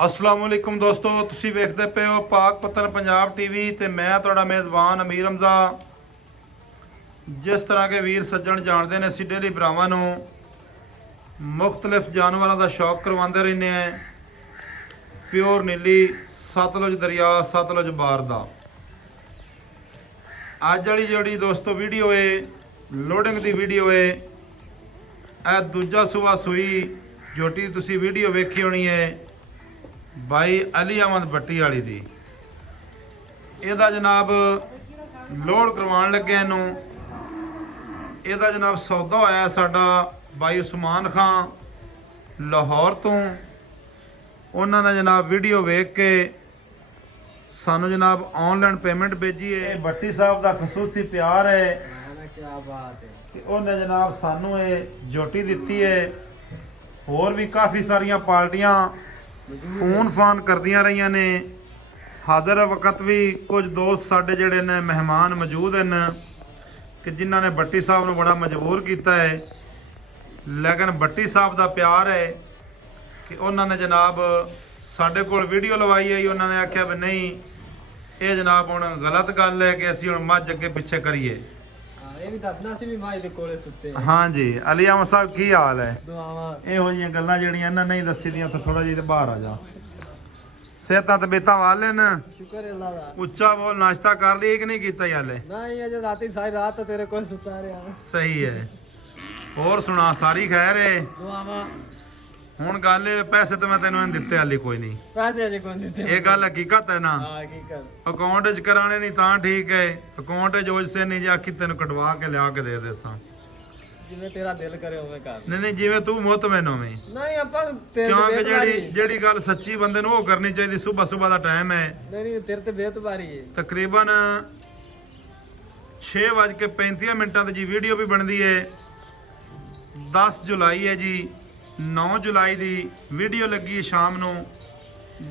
अस्सलाम वालेकुम दोस्तों, तुसी वेखदे पे हो पाक पतन पंजाब टीवी ते मैं तुहाडा मेज़बान अमीर हमजा। जिस तरह के वीर सज्जन जानते हैं असीं डेली भरावां नूं मुख्तलिफ जानवरों का शौक करवाते रहने हैं। प्योर नीली सतलुज दरिया सतलुज बार दा अज वाली जोड़ी दोस्तों वीडियो है लोडिंग की वीडियो है। यह दूजा सूबा सूई झोटी तुसी वीडियो वेखी होनी है भाई अली अहमद भट्टी वाली दी। ਇਹਦਾ जनाब लोड करवाण लगे नूं ਇਹਦਾ जनाब सौदा होया साडा भाई उस्मान खान लाहौर तो। उन्होंने जनाब वीडियो वेख के सानू जनाब ऑनलाइन पेमेंट भेजी है। भट्टी साहब का खसूसी प्यार है, क्या बात है। उन्हें जनाब सानू ये झोटी दी है। होर भी काफ़ी सारिया पार्टियां फोन फान करदियां रही ने। हाजिर वक्त भी कुछ दोस्त साडे जिहड़े ने मेहमान मौजूद हैं कि जिन्होंने भट्टी साहब ने बड़ा मजबूर किया है, लेकिन भट्टी साहब का प्यार है कि उन्होंने जनाब साडे कोल वीडियो लवाई आई। उन्होंने आख्या भी नहीं ये जनाब हुण गलत गल है कि असीं हुण मझ अगे पिछे करिए। हाँ जी अली अहमद साहब की हाल है? इहो जिहियां गल्लां जिहड़ियां इन्हां नहीं दस्सी दियां तो थोड़ा जिहा बाहर आ जा। सेहतां तबीयतां वाले न? शुक्र है अल्लाह दा। उच्चा बोल, नाश्ता कर लिया कि नहीं कीता हाले? नहीं अजे राती सारी रात तेरे कोल सुता रहा। सही है। और सुना सारी खैर है? दुआवां। हुण गल पैसे तो मैं तेनों दिते हाली कोई नहीं। पैसे अजे कोई नहीं दिते। ये गल हकीकत है ना? हां हकीकत। अकाउंट च कराने नहीं तां ठीक है। अकाउंट च जोज से नहीं जाकी तेन कटवा के लिया के दे देसां जिवें तेरा दिल करे उवें कर। नहीं नहीं जिवें तू मुतमैन होवें। नहीं अपन तेरे क्योंकि जेड़ी गल सच्ची बंदे नूं ओह करनी चाहिए। सुबह सुबह का टाइम है। नहीं तेरे ते बेतबारी है। तकरीबन 6:35 ते जी वीडियो भी बनती है। 10 जुलाई है जी, 9 जुलाई की वीडियो लगी है शाम नूं।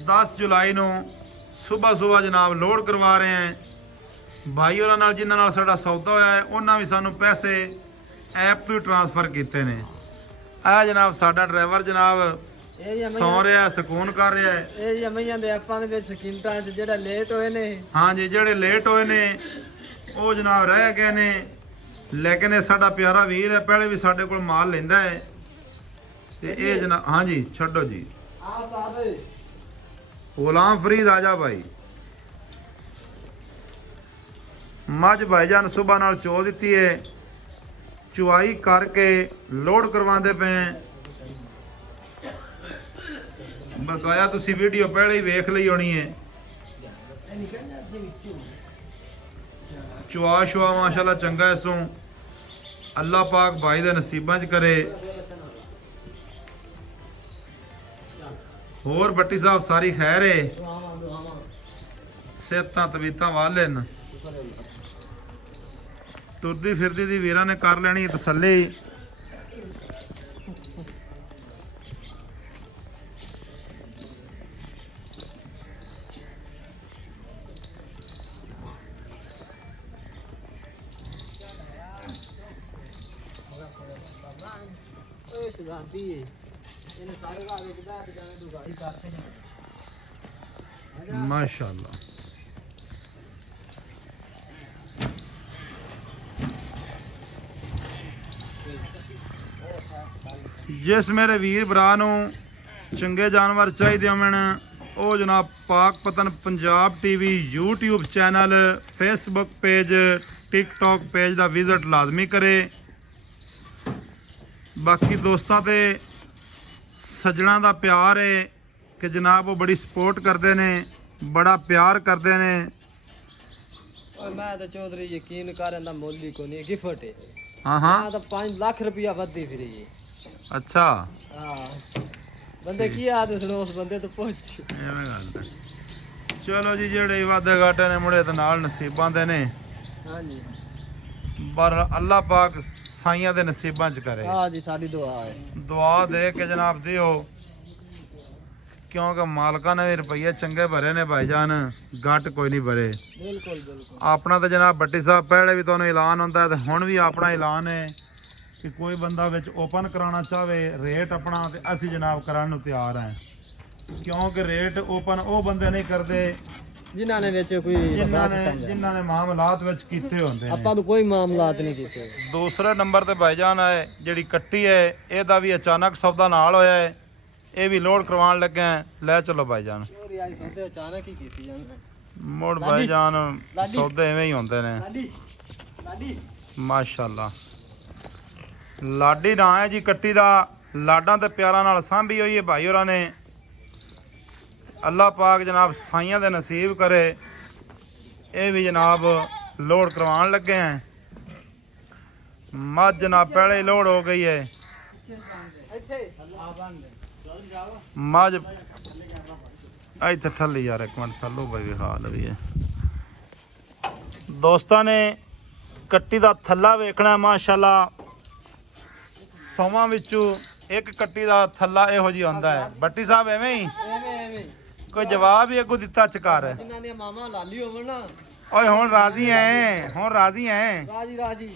10 जुलाई नूं सुबह सुबह जनाब लोड करवा रहे हैं भाई और नाल जिन्हां नाल साडा सौदा होया है। उन्हां भी सानू पैसे ऐप तो ट्रांसफर किए ने। आ जनाब साडा ड्राइवर जनाब सौ रहा है, सुकून कर रहा है। ਇਹ ਜਮਈਆਂ ਦੇ ਆਪਾਂ ਦੇ ਵਿੱਚ ਸਕਿੰਟਾਂ 'ਚ ਜਿਹੜਾ ਲੇਟ ਹੋਏ ਨੇ। हाँ जी जेडे लेट होए ने वो जनाब रह गए ने, लेकिन ये साडा प्यारा वीर है, पहले भी साडे कोल माल लेंदा है ते ये जनाब। हाँ जी छड्डो जी। ਆ ਸਾਹਿਬ गुलाम फरीद आजा भाई। मझ भाईजान सुबह नाल चो दी है, चुआई करके लोड करवाते पे हैं। बकाया तुसी वीडियो पहले ही वेख ली होनी है। चुआ शुआ माशाल्लाह चंगा इसों। अल्लाह पाक भाई दे नसीबां च करे। होर भट्टी साहब सारी खैर है? सेहतां तबीयतां वाले न? तुरदी फिरदी दी वीरां ने कर लेनी तसल्ली। माशाल्लाह जिस मेरे वीर भरा नूं चंगे जानवर चाहिए होवन ਉਹ जनाब पाक पतन Punjab TV YouTube channel Facebook page TikTok page का विजिट लाजमी करे। बाकी दोस्तों ते सज्जणा का प्यार है कि जनाब वो बड़ी सपोर्ट करते ने, बड़ा प्यार करते ने। मैं तो चौधरी यकीन कर इंदा मुੱਲ ही कोनी गिफ्ट है। हाँ हाँ तो 5 लाख रुपया वधी फिरी है। अच्छा हाँ बंदे की याद सुनो उस बंदे तो पहुंच। एवें गल है। चलो जी जेड़े वादे घाटे ने मुड़े ते नाल नसीबां दे ने। हाँ जी पर अल्लाह पाक साइयां दे नसीबां च करे। हाँ जी साडी दुआ है। दुआ दे के जनाब दियो, क्योंकि मालका ने भी रुपये चंगे भरे ने भाईजान, घट कोई नहीं भरे। बिल्कुल बिल्कुल। अपना तो जनाब भट्टी साहब पहले भी तुहानूं ऐलान होंदा है, हुण भी अपना ऐलान है कि कोई बंदा विच ओपन कराना चाहे रेट अपना तो असी जनाब कराने तैयार हैं। ਕਿਉਂਕਿ ਰੇਟ ਓਪਨ ਉਹ ਬੰਦੇ ਨਹੀਂ ਕਰਦੇ ਜਿਨ੍ਹਾਂ ਨੇ ਵਿੱਚ ਕੋਈ ਜਿਨ੍ਹਾਂ ਨੇ ਮਾਮਲਾਤ ਵਿੱਚ ਕੀਤੇ ਹੁੰਦੇ ਨੇ। ਆਪਾਂ ਨੂੰ ਕੋਈ ਮਾਮਲਾਤ ਨਹੀਂ ਕੀਤੇ। ਦੂਸਰੇ ਨੰਬਰ ਤੇ ਭਾਈਜਾਨ ਹੈ ਜਿਹੜੀ ਕੱਟੀ ਹੈ ਇਹਦਾ ਵੀ ਅਚਾਨਕ ਸੌਦਾ ਨਾਲ ਹੋਇਆ ਹੈ, ਇਹ ਵੀ ਲੋਡ ਕਰਵਾਉਣ ਲੱਗੇ ਆ। ਲੈ ਚਲੋ ਭਾਈਜਾਨ, ਚੋਰੀ ਆਈ ਸੌਦੇ ਅਚਾਨਕ ਹੀ ਕੀਤੀ ਜਾਂਦੇ। ਮੁੜ ਭਾਈਜਾਨ ਸੌਦੇ ਐਵੇਂ ਹੀ ਹੁੰਦੇ ਨੇ। ਲਾਡੀ ਮਾਸ਼ਾਅੱਲਾ ਲਾਡੀ ਨਾਂ ਹੈ ਜੀ ਕੱਟੀ ਦਾ। ਲਾਡਾਂ ਤੇ ਪਿਆਰਾਂ ਨਾਲ ਸਾਂਭੀ ਹੋਈ ਹੈ ਭਾਈ ਹੋਰਾਂ ਨੇ। ਅੱਲਾਹ ਪਾਕ ਜਨਾਬ ਸਾਈਆਂ ਦੇ ਨਸੀਬ ਕਰੇ। ਇਹ ਵੀ ਜਨਾਬ ਲੋਡ ਕਰਵਾਉਣ ਲੱਗੇ ਆ। ਮੱਝ ਜਨਾਬ ਪਹਿਲੇ ਹੀ ਲੋਡ ਹੋ ਗਈ ਹੈ। ਮੱਝ ਇੱਥੇ ਥੱਲੇ ਯਾਰ ਇੱਕ ਮਿੰਟ ਥੱਲੋ ਬਈ ਹਾਲ ਵੀ ਹੈ। ਦੋਸਤਾਂ ਨੇ ਕੱਟੀ ਦਾ ਥੱਲਾ ਵੇਖਣਾ ਮਾਸ਼ਾਅੱਲਾ। ਸੌਵਾਂ ਵਿੱਚੋਂ ਇੱਕ ਕੱਟੀ ਦਾ ਥੱਲਾ ਇਹੋ ਜਿਹੀ ਹੁੰਦਾ ਹੈ। ਬੱਟੀ ਸਾਹਿਬ ਐਵੇਂ ਹੀ ਐਵੇਂ ਕੋਈ ਜਵਾਬ ਹੀ ਅੱਗੋਂ ਦਿੱਤਾ ਚਕਾਰ। ਜਿਨ੍ਹਾਂ ਦੇ ਮਾਮਾ ਲਾਲੀ ਹੋਵਣ ਨਾ, ਓਏ ਹੁਣ ਰਾਜ਼ੀ ਐ, ਹੁਣ ਰਾਜ਼ੀ ਐ। ਰਾਜੀ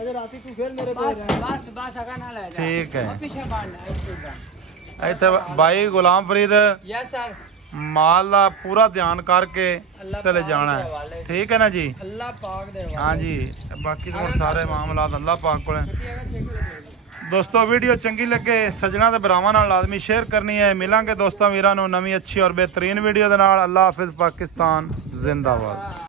ਅਜੇ ਰਾਤੀ ਤੂੰ ਫਿਰ ਮੇਰੇ ਕੋਲ ਰਹਿ। बस अगर ना ले जा ਠੀਕ ਹੈ। पीछे मारना है ਇੱਥੇ ਬਾਈ ਗੁਲਾਮ ਫਰੀਦ यस सर ਮਾਲ ਦਾ ਪੂਰਾ ਧਿਆਨ ਕਰਕੇ ਅੱਲਾਹ ਚਲੇ ਪਾਕ ਜਾਣਾ ਦੇ ਹੈ। ਹਵਾਲੇ। ਠੀਕ ਹੈ ਨਾ ਜੀ। अल्लाह पाक दे ਹਾਂਜੀ ਬਾਕੀ ਤਾਂ ਹੁਣ ਸਾਰੇ ਮਾਮਲਾਤ ਅੱਲਾਹ ਪਾਕ ਕੋਲ ਹੈ। वाले ਦੋਸਤੋ ਵੀਡੀਓ ਚੰਗੀ ਲੱਗੇ ਸੱਜਣਾ ਤੇ ਭਰਾਵਾਂ ਨਾਲ ਲਾਜ਼ਮੀ ਸ਼ੇਅਰ ਕਰਨੀ ਹੈ। ਮਿਲਾਂਗੇ ਦੋਸਤਾਂ ਵੀਰਾਂ ਨੂੰ ਨਵੀਂ ਅੱਛੀ ਔਰ ਬਿਹਤਰੀਨ ਵੀਡੀਓ ਦੇ ਨਾਲ। ਅੱਲਾਹ ਹਾਫਿਜ਼। ਪਾਕਿਸਤਾਨ ਜ਼ਿੰਦਾਬਾਦ।